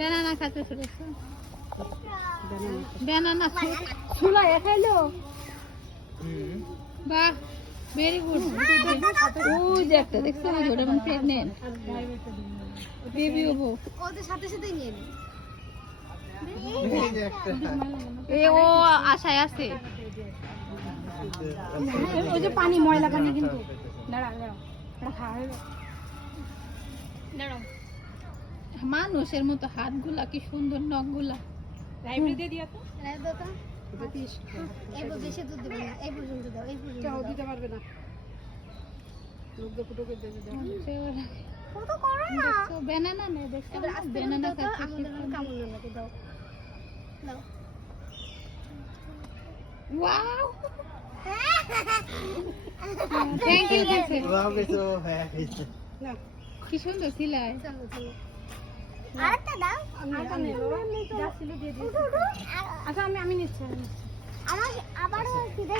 Banana খাতে শুনেছো? Banana ছুলা খাইলো। বাহ, ভেরি গুড। ওই যে একটা দেখছো, ওই যে ওটা মানে প্রেগনেন্ট বেবি হবো। ওদের সাথে সাথে নিয়ে নি। এ ও আশায় আছে। ওই যে পানি ময়লা পানি কিন্তু দাঁড়া দাঁড়া এটা খাওয়া হলো দাঁড়াও। মানুষের মতো হাতগুলা কি সুন্দর, নখগুলা। লাইব্রেরি দিয়ে দিও তো। লাইব্রেরি তো এই বেশি দুধ দেবে না, এই পর্যন্ত দাও, এই পর্যন্ত দাও। দিতে পারবে না, দুধ ফুটো করে দিয়ে দাও। ফুটো করো না। তো ব্যানানা নে, দেখছো ব্যানানা খাচ্ছে। আমাদের কামড় না লাগে, দাও দাও। ওয়াও, থ্যাংক ইউ দিছে। কি সুন্দর সিলাই। চলো চলো আরেকটা দাও। আরেকটা নেই বাবা, যা ছিল দিয়ে দিও। আচ্ছা আমি নিচ্ছি। আমার আবারও সিধে